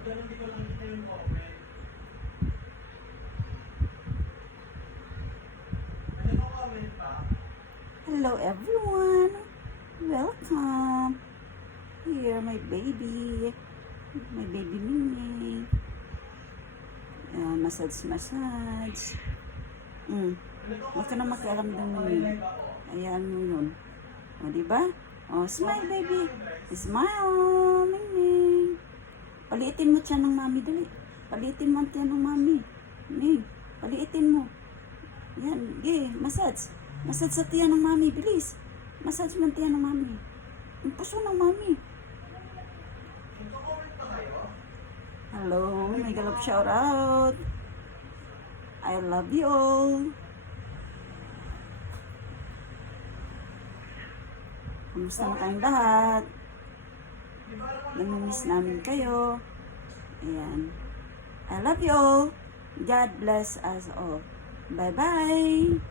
Hello everyone! Welcome! Here, my baby. My baby Mimi. Massage. Huwag ka na makialamdam Mimi. Ayan mo yun. O, diba? O, smile baby. Smile, Mimi. Paliitin mo tiyan ng mami, dali. Paliitin mo tiyan ng mami. Mimi, paliitin mo. Yan, massage. Massage sa tiyan ng mami, bilis. Massage mo tiyan ng mami. Yung puso ng mami. Hello, may galap shout out. I love you all. Kumusta na kayong lahat? Namimiss namin kayo. Ayan. I love you all. God bless us all. Bye-bye.